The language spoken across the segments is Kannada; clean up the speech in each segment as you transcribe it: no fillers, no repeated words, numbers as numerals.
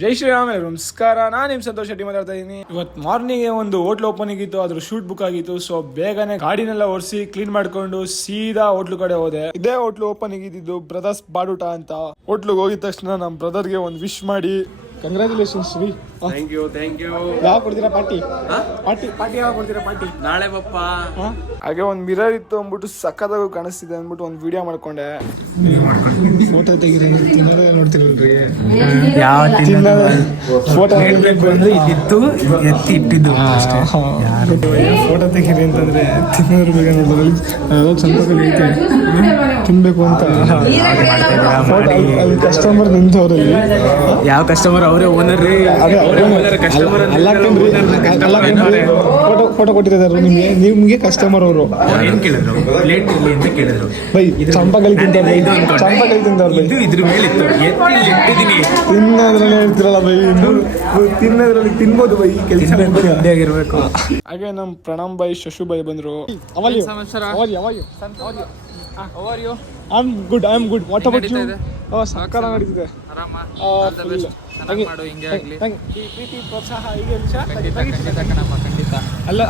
ಜೈ ಶ್ರೀರಾಮ್, ನಮಸ್ಕಾರ. ನಾನು ನಿಮ್ ಸಂತೋಷ್ ಶೆಟ್ಟಿ ಮಾತಾಡ್ತಾ ಇದ್ದೀನಿ. ಇವತ್ತು ಮಾರ್ನಿಂಗ್ ಒಂದು ಹೋಟ್ಲ್ ಓಪನಿಂಗ್ ಇತ್ತು, ಅದ್ರ ಶೂಟ್ ಬುಕ್ ಆಗಿತ್ತು. ಸೊ ಬೇಗನೆ ಗಾಡಿನೆಲ್ಲ ಓಡಿಸಿ ಕ್ಲೀನ್ ಮಾಡ್ಕೊಂಡು ಸೀದಾ ಹೋಟ್ಲು ಕಡೆ ಹೋದೆ. ಇದೇ ಹೋಟ್ಲು ಓಪನಿಂಗ್ ಇದ್ದಿದ್ದು ಬ್ರದರ್ಸ್ ಬಾಡೂಟ ಅಂತ. ಹೋಟ್ಲಿಗೆ ಹೋಗಿದ ತಕ್ಷಣ ನಮ್ಮ ಬ್ರದರ್ಗೆ ಒಂದು ವಿಶ್ ಮಾಡಿ ಕಂಗ್ರ್ಯಾಚುಲೇಷನ್ಸ್ ರೀ. Thank you. ಯಾವ ಕೊಡ್ತೀರಾ ಪಾರ್ಟಿ? ಪಾರ್ಟಿ ಯಾವ ಕೊಡ್ತೀರಾ ಪಾರ್ಟಿ? ನಾಳೆ ಬಪ್ಪ. ಹಾಗೆ ಒಂದು ಮಿರರ್ ಇತ್ತು ಅಂದ್ಬಿಟ್ಟು ಸಕ್ಕತ್ತಾಗೂ ಕಾಣಿಸ್ತಿದೆ ಅಂದ್ಬಿಟ್ಟು ಒಂದು ವಿಡಿಯೋ ಮಾಡ್ಕೊಂಡೆ. ಫೋಟೋ ತೆಗಿರಿ, ತಿನ್ನೋದೇ ನೋಡ್ತಿರಲ್ರಿ. ಯಾವ ಫೋಟೋ ಇದ್ದಿತ್ತು ಎತ್ತಿ ಇಟ್ಟಿದ್ದು ಫೋಟೋ ತೆಗೀರಿ ಅಂತಂದ್ರೆ ತಿನ್ನೋದ್ರ ಬಗ್ಗೆ ನೋಡೋದ್ರಲ್ಲಿ ಸ್ವಲ್ಪ ಐತೆ ತಿನ್ಬೇಕು ಅಂತ. ಕಸ್ಟಮರ್ ನಿಂತವ್ರಲ್ಲಿ ಯಾವ ಕಸ್ಟಮರ್ ಅವರೇ ಓನರ್ ರೀ. ಫೋಟೋ ಕೊಟ್ಟಿದ್ದಾರೆ ನಿಮ್ಗೆ ಕಸ್ಟಮರ್ ಅವರು ಏನ್ ಕೇಳಿದ್ರು? ಪ್ಲೇಟ್ ಇಲ್ಲಿ ಅಂತ ಕೇಳಿದ್ರು. ಬೈ ಚಂಪಗಲಿ ತಿಂತಾರೆ, ಇದ್ರ ಮೇಲೆ ಇಟ್ಟಿದ್ದೀನಿ. ತಿನ್ನೋದ್ರಲ್ಲಿ ಹೇಳ್ತಿರಲ್ಲ ಬೈ, ತಿನ್ನೋದ್ರಲ್ಲಿ ತಿನ್ಬೋದು ಬೈ. ಕೆಲಸ ಆಗಿರ್ಬೇಕು. ಹಾಗೆ ನಮ್ ಪ್ರಣಮ್ ಬೈ, ಶಶು ಬೈ ಬಂದ್ರು. I am good. What about you? ಸಕ್ಕರ ನಡೀತಿದೆ. ಪ್ರೀತಿ ಪ್ರೋತ್ಸಾಹ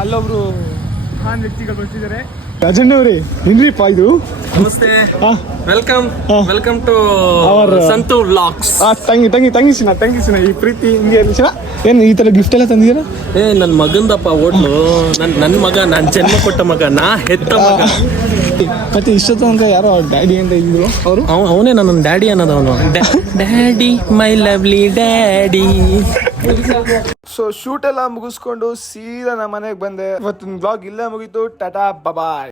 ಅಲ್ಲೊಬ್ರು ಖಾನ್ ವ್ಯಕ್ತಿಗಳು ಬರ್ತಿದ್ದಾರೆ. ರಾಜಣ್ಣವ್ರಿ ಏನ್ರಿಪ್ಪ ಇದು? ನಮಸ್ತೆ, ವೆಲ್ಕಮ್ ಟು ಸಂತು ವ್ಲಾಗ್ಸ್. ತಂಗಿ ಸಿನ ಈ ಪ್ರೀತಿ ಹಿಂಗೆ ಏನ್ ಈ ತರ ಗಿಫ್ಟ್ ಎಲ್ಲ ತಂದಿದ್ದೀರಾ? ನನ್ನ ಮಗಂದಪ್ಪ ಹೋಟ್ಲು. ನನ್ನ ಮಗ, ನಾನು ಜನ್ಮ ಕೊಟ್ಟ ಮಗ, ನಾ ಹೆತ್ತ ಮಗ. ಮತ್ತೆ ಇಷ್ಟೊತ್ತು ತನಕ ಯಾರೋ ಡ್ಯಾಡಿ ಅಂತ ಇದ್ರು, ಅವರು ಅವನೇ ನನ್ನ ಡ್ಯಾಡಿ ಅನ್ನೋದವನು. Daddy, my lovely daddy. So shoot ಎಲ್ಲ ಮುಗಿಸ್ಕೊಂಡು ಸೀದಾ ನಮ್ಮ ಮನೆಗೆ ಬಂದೆ. ಇವತ್ತಿನ ಬ್ಲಾಗ್ ಇಲ್ಲೇ ಮುಗೀತು. ಟಾಟಾ ಬಾಯ್.